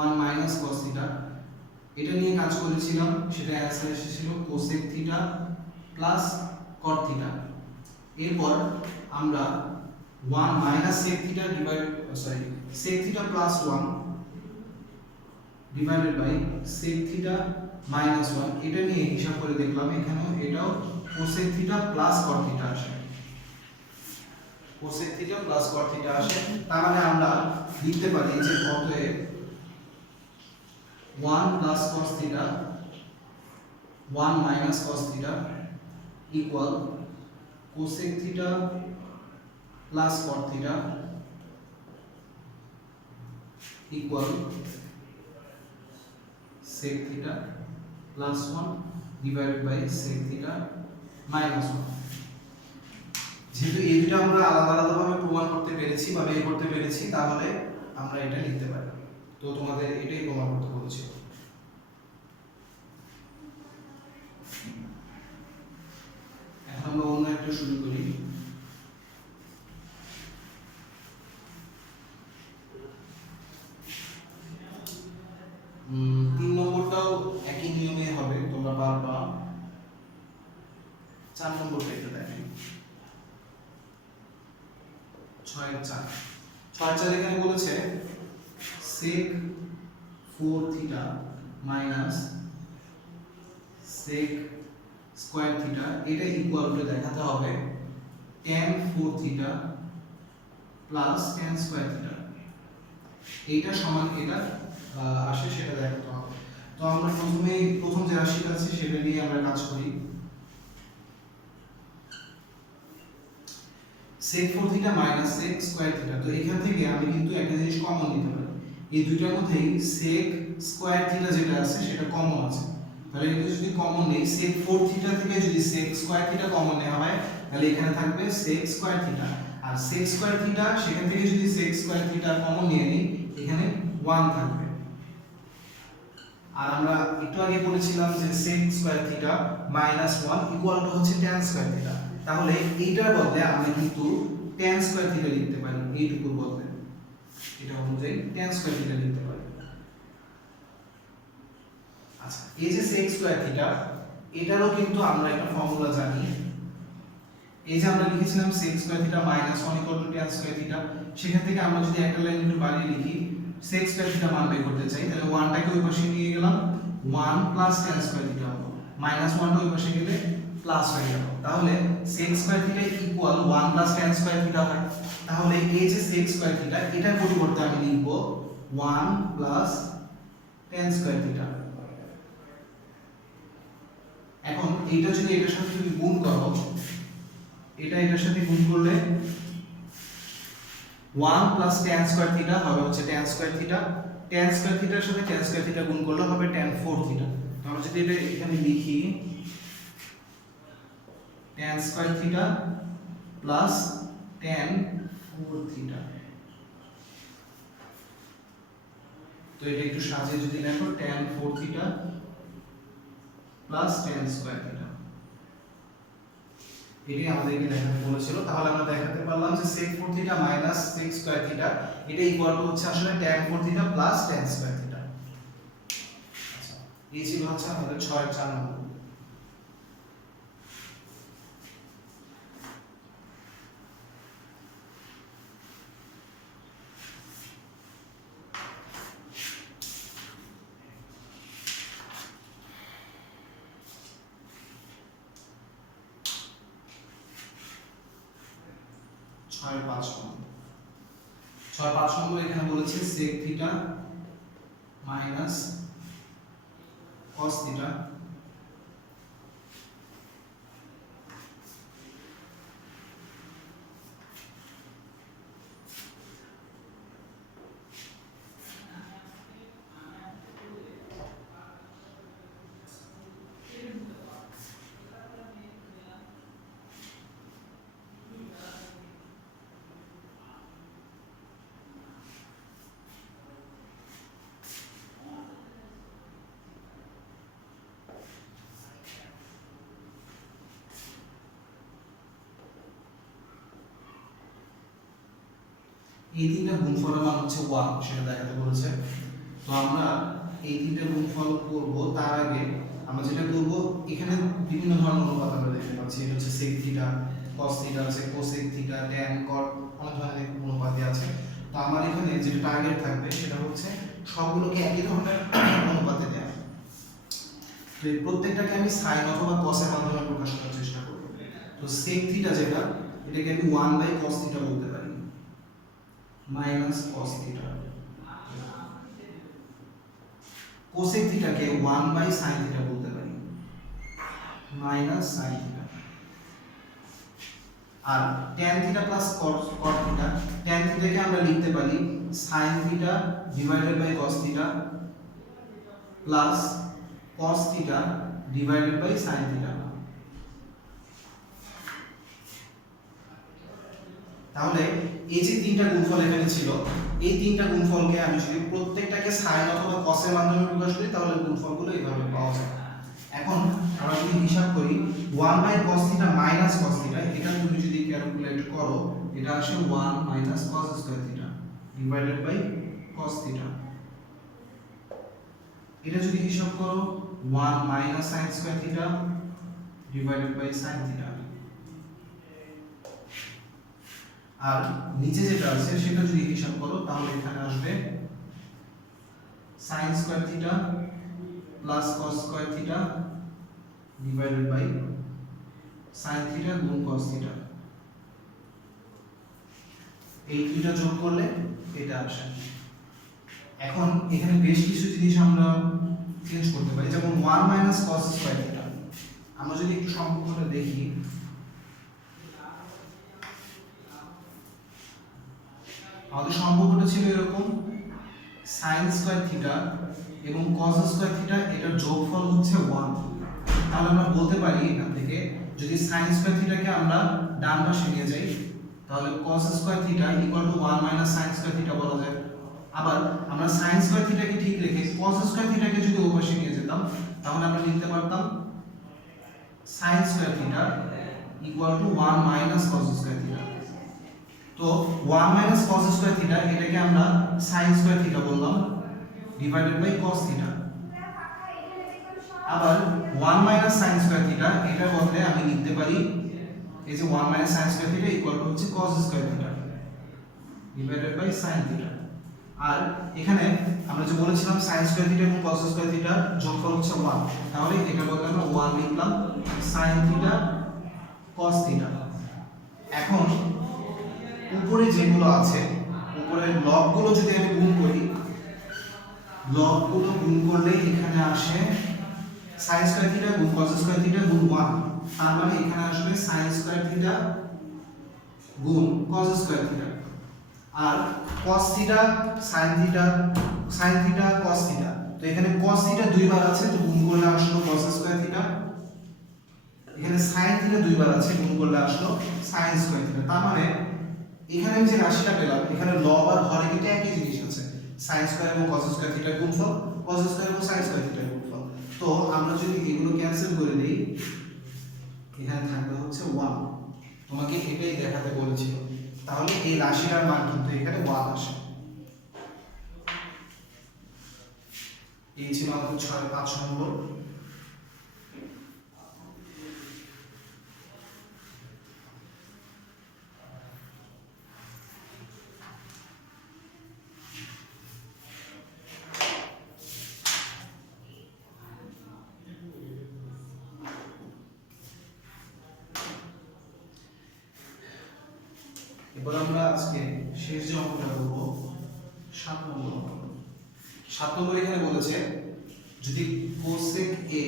1 minus cos theta এটা নিয়ে কাজ করেছিলাম, সেটা অ্যান্সার এসেছিল cosec theta plus cot theta. এরপর আমরা 1 minus sec theta sec theta plus 1 divided by sec theta minus 1 এটা নিয়ে হিসাব করে দেখলাম এখানেও এটাও cosec theta plus cot theta আসে, cosec theta plus cot theta আসে। তার মানে আমরা লিখতে পারি যে অতএব 1 plus cos theta 1 minus cos theta equal cosec theta plus cot theta equal sec theta plus 1 divided by sec theta minus 1। যেহেতু এই দুটো আমরা আলাদা আলাদাভাবে প্রমাণ করতে পেরেছি বা বের করতে পেরেছি, তাহলে আমরা এটা লিখতে পারি। তো তোমাদের এটাই প্রমাণ করতে বলেছি। এখন আমরা অন্য একটা শুরু করি। তিন নম্বরটাও একই নিয়মে হবে, তোমরা পারবা। 4 নম্বরটা একটু দেখেন, 6/4 এখানে বলেছে sec 4 theta minus sec square theta এটা ইকুয়াল টু দেখাতে হবে tan 4 theta plus tan square theta, এইটা সমান এটা আসে সেটা দেখাতে হবে। তো আমরা প্রথম যে রাশিটা আছে সেটা নিয়ে আমরা কাজ করি। sec 4 theta minus sec square theta, তো এখান থেকে আমি কিন্তু একটা জিনিস কমন নিতে পারি, এই দুইটার মধ্যেই sec স্কয়ার থিটা যেটা আছে সেটা কমন আছে। তাহলে এটা যদি কমন নেই, sec 4 থিটা থেকে যদি sec স্কয়ার থিটা কমন নেওয়া হয় তাহলে এখানে থাকবে sec স্কয়ার থিটা, আর sec স্কয়ার থিটা সেখান থেকে যদি sec স্কয়ার থিটা কমন নিয়ে নিই এখানে 1 থাকবে। আর আমরা একটু আগে বলেছিলাম যে sec square theta minus 1 equal to হচ্ছে tan স্কয়ার থিটা, তাহলে এইটার বদলে আমরা কিন্তু tan স্কয়ার থিটা লিখতে পারি, এইটুকুর বদলে এটা অনুযায়ী tan স্কয়ার থিটা লিখতে পারি। আচ্ছা, এই যে sec স্কয়ার থিটা এটারও কিন্তু আমরা একটা ফর্মুলা জানি। এই যে আমরা লিখেছিলাম sec square theta minus 1 equal to tan square theta, সেখান থেকে আমরা যদি একটা লাইন একটু বাড়িয়ে লিখি sec স্কয়ার থিটা মান বের করতে চাই, তাহলে 1 টাকে ওই পাশে নিয়ে গেলাম 1 প্লাস tan স্কয়ার থিটা হবে, মাইনাস 1 টা ওই পাশে গেলে প্লাস হয়ে গেল, তাহলে sec square theta equal 1 plus tan square theta হয়। তাহলে এই যে sec স্কয়ার থিটা এটার পরিবর্তে আমি লিখব 1 প্লাস tan স্কয়ার থিটা। এখন এইটা যদি এটার সাথে তুমি গুণ করো, এটা এটার সাথে গুণ করলে 1 প্লাস tan স্কয়ার থিটা হবে হচ্ছে tan square theta, tan square থিটার সাথে tan স্কয়ার থিটা গুণ করলে হবে tan 4 থিটা। তাহলে যদি এটা এখানে লিখি tan square theta plus tan 4 theta, তো এটা একটু সাজিয়ে যদি লেখো tan 4 theta plus tan square theta, এটাই আমাদেরকে দেখাতে বলেছিল। তাহলে আমরা দেখাতে পারলাম যে sec 4 theta minus sec square theta এটা ইকুয়াল টু হচ্ছে আসলে tan 4 theta plus tan square theta. আচ্ছা, এই ছিল হচ্ছে আমাদের 6/4 নম্বর। ছয় পাঁচ নম্বর এখানে বলেছে sec theta minus cos theta এই তিনটা গুণফলের মান হচ্ছে 1 সেটা দেখাতে বলেছে। তো আমরা এই তিনটা গুণফল করব, তার আগে আমরা যেটা করব, এখানে বিভিন্ন ধরনের অনুপাত আমরা দেখতে পাচ্ছি। এটা হচ্ছে sec থিটা, cos থিটা আছে, cosec থিটা, tan cot, অনেক ধরনের অনুপাতই আছে। তো আমার এখানে যেটা টার্গেট থাকবে সেটা হচ্ছে সবগুলোকে একই ধরনের অনুপাতে দেয়া। তো এই প্রত্যেকটাকে আমি sin অথবা cos এর মাধ্যমে প্রকাশ করার চেষ্টা করব। তো sec থিটা যেটা, এটাকে আমি 1/cos থিটা বলতে পারি, মাইনাস cos থিটা। cosec থিটাকে 1/sin থিটা বলতে পারি, মাইনাস sin থিটা। আর tan theta plus cot theta, tan থিটাকে আমরা লিখতে পারি sin theta divided by cos theta plus cos theta divided by sin theta. তাহলে এই যে তিনটা গুণফল এখানে ছিল, এই তিনটা গুণফলকে আমি যদি প্রত্যেকটাকে sin অথবা cos এর মাধ্যমে প্রকাশ করি তাহলে গুণফলগুলো এইভাবে পাওয়া যায়। এখন আমরা যদি হিসাব করি 1/cos theta minus cos theta, এটা তুমি যদি ক্যালকুলেট করো এটা আসে 1 minus cos square theta divided by cos theta. এটা যদি হিসাব করো 1 minus sin square theta divided by sin theta. আর নিচে যেটা আছে সেটা যদি হিসাব করো তাহলে এখানে আসবে sin square theta plus cos square theta divided by sin theta গুণ cos থিটা। এই দুইটা যোগ করলে এটা আসে। এখন এখানে বেশ কিছু জিনিস আমরা চেঞ্জ করতে পারি, যেমন 1 মাইনাস cos স্কয়ার থিটা। আমরা যদি একটু সম্পর্কটা দেখি, আমাদের সম্পর্কটা ছিল এরকম, sin স্কয়ার থিটা এবং cos স্কয়ার থিটা এটার যোগফল হচ্ছে 1। তাহলে আমরা বলতে পারি এখান থেকে, যদি sin স্কয়ার থিটাকে আমরা ডান পাশে নিয়ে যাই তাহলে cos square theta equal to 1 minus sin square theta বলা যায়। আবার আমরা sin স্কয়ার থিটাকে ঠিক রেখে cos স্কয়ার থিটাকে যদি ওই পাশে নিয়ে যেতাম তাহলে আমরা লিখতে পারতাম sin square theta equal to 1 minus cos square theta. তো 1 মাইনাস cos স্কয়ার থিটা এটাকে আমরা sin স্কয়ার থিটা বললাম ডিভাইডেড বাই cos থিটা। আবার 1 মাইনাস sin স্কয়ার থিটা এটার বদলে আমি লিখতে পারি এই যে 1 minus sin square theta equal to হচ্ছে cos square theta divided by sin theta. আর এখানে আমরা যে বলেছিলাম sin স্কয়ার থিটা এবং cos স্কয়ার থিটা যোগফল হচ্ছে 1, তাহলে এটার বদলে আমরা 1 লিখলাম sin থিটা cos থিটা। এখন উপরে যেগুলো আছে উপরের লবগুলো যদি আমি গুণ করি, লবগুলো গুণ করলে এখানে আসে sin স্কয়ার থিটা গুণ cos স্কয়ার থিটা গুণ 1, তার মানে এখানে আসবে sin স্কয়ার থিটা গুণ cos স্কয়ার থিটা। আর cos theta sin theta cos theta, তো এখানে cos থিটা দুইবার আছে তো গুণ করলে আসলো cos স্কয়ার থিটা। এখানে sin থিটা দুইবার আছে গুণ করলে আসলো sin স্কয়ার থিটা। তার মানে এখানে আমি যে রাশিটা পেলাম এখানে লব আর হরে কিন্তু একই জিনিস আছে, sin স্কয়ার এবং cos স্কয়ার থিটার গুণফল, cos স্কয়ার এবং sin স্কয়ার থিটার গুণফল। তো আমরা যদি এগুলো ক্যান্সেল করে দেই এখানে থাকবে হচ্ছে 1। তোমাকে এটাই দেখাতে বলেছিল, তাহলে এই রাশিটার মান কিন্তু এখানে 1 আসে। এই ছিল আমাদের 5 নম্বর। এবার আমরা আজকে শেষ যে অঙ্কটা করব 7 নম্বর অঙ্ক। 7 নম্বর এখানে বলেছে যদি cosec a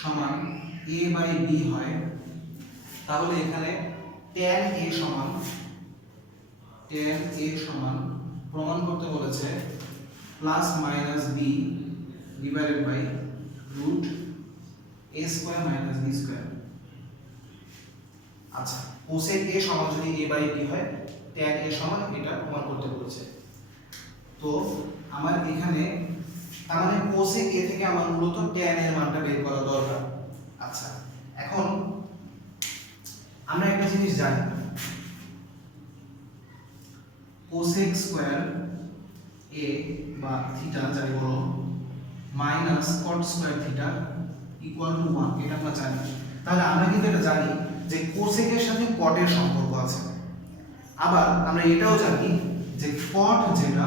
সমান a/b হয় তাহলে এখানে tan a সমান প্রমাণ করতে বলেছে plus minus b divided by root a square minus b square. আচ্ছা, cosec a সমান যদি a/b হয় tan a সমান এটা প্রমাণ করতে বলেছে। তো আমার এখানে তার মানে cosec a থেকে আমার মূলত tan এর মানটা বের করা দরকার। আচ্ছা, এখন আমরা একটা জিনিস জানি, কোসেক স্কয়ার এ বা থিটা যাই বলো minus caught square theta equal to 1, এটা আমরা জানি। তাহলে আমরা কিন্তু এটা জানি যে কোসেকের সাথে কটের সম্পর্ক আছে। আবার আমরা এটাও জানি যে কট যেটা,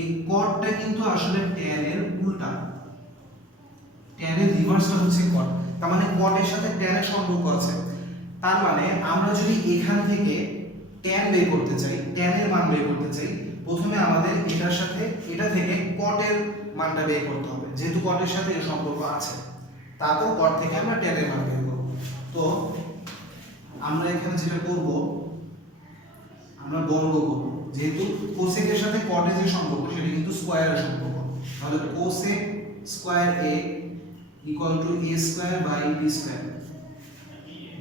এই কটটা কিন্তু আসলে ট্যান এর উল্টা, ট্যান এর রিভার্সটা হচ্ছে কট। তার মানে কটের সাথে ট্যান এর সম্পর্ক আছে। তার মানে আমরা যদি এখান থেকে ট্যান বের করতে চাই, ট্যান এর মান বের করতে চাই, প্রথমে আমাদের এটার সাথে এটা থেকে কটের মানটা বের করতে হবে, যেহেতু কটের সাথে এর সম্পর্ক আছে। তারপর কট থেকে আমরা ট্যান এর মান বের করব। তো আমরা এখানে যেটা করব, আমরা বর্গ করব, যেহেতু কোসেকের সাথে কটের যে সম্পর্ক সেটা কিন্তু স্কয়ারের সম্পর্ক। তাহলে cosec square a equal to a square by b square,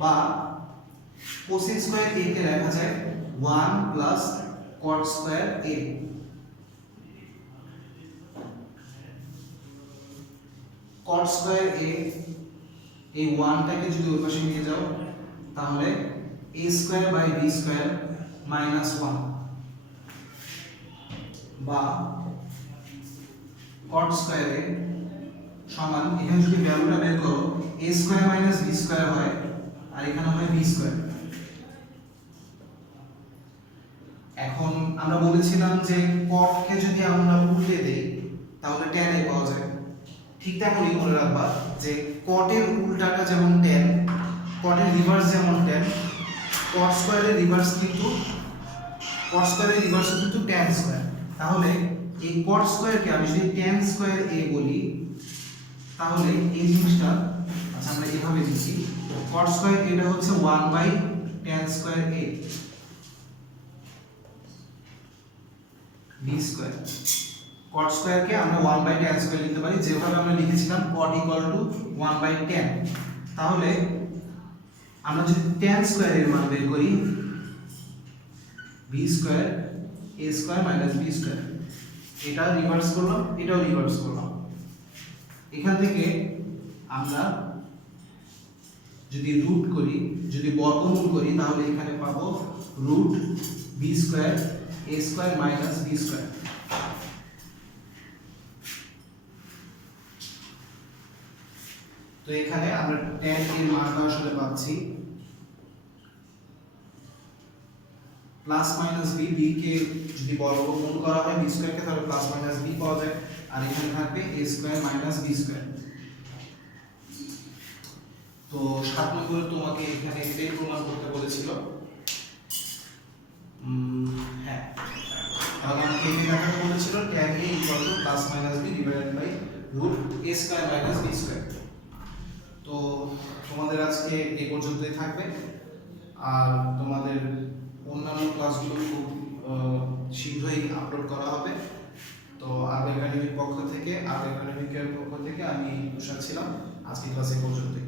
বা কোসেক স্কয়ার a কে লেখা যায় 1 plus cot square a। Cot square a, এই 1 টাকে যদি ওই পাশে নিয়ে যাও তাহলে a square by b square minus 1, বা কট স্কয়ার a সমান, এখানে যদি ভ্যালুটা বের করো a square minus b square হয়, আর এখানে হয় b স্কয়ার। এখন আমরা বলেছিলাম যে cot কে যদি আমরা উল্টে দেই তাহলে tan a পাওয়া যায়। ঠিক তেমনই মনে রাখবা যে cot এর উল্টাটা যেমন tan, cot এর রিভার্স যেমন tan, cot স্কয়ারের রিভার্স কিন্তু tan স্কয়ার। তাহলে এই cot স্কয়ারকে আমি যদি tan স্কয়ার a বলি তাহলে এই জিনিসটা, আচ্ছা আমরা এইভাবে লিখি, cot স্কয়ার এটা হচ্ছে 1 by tan square a b square. cot স্কয়ারকে আমরা 1 বাই tan স্কয়ার লিখতে পারি, যেভাবে আমরা লিখেছিলাম cot equal to 1 by tan। তাহলে আমরা যদি tan স্কয়ার এর মান বের করি b square a square minus b square, এটা রিভার্স করলাম, এটাও রিভার্স করলাম। এখান থেকে আমরা যদি রুট করি, যদি বর্গমূল করি তাহলে এখানে পাবো root b square a square minus b square. তো এখানে আমরা tan এর মানটা আসলে পাচ্ছি প্লাস মাইনাস b, b কে যদি বর্গমূল করা হয় b স্কয়ার কে তাহলে প্লাস মাইনাস b পাওয়া যায়, আর এখানে থাকবে a square minus b square. তো 7 নম্বরে তোমাকে এখানে এটাই প্রমাণ করতে বলেছিল। হ্যাঁ, তাহলে আমাকে এই দেখাতে বলেছিল tan a equal to plus minus b divided by root a square minus b square. তো তোমাদের আজকে এই পর্যন্তই থাকবে, আর তোমাদের অন্যান্য ক্লাসগুলো খুব শীঘ্রই আপলোড করা হবে। তো আরব একাডেমির পক্ষ থেকে আমি তুষার ছিলাম। আজকে ক্লাসে পর্যন্তই।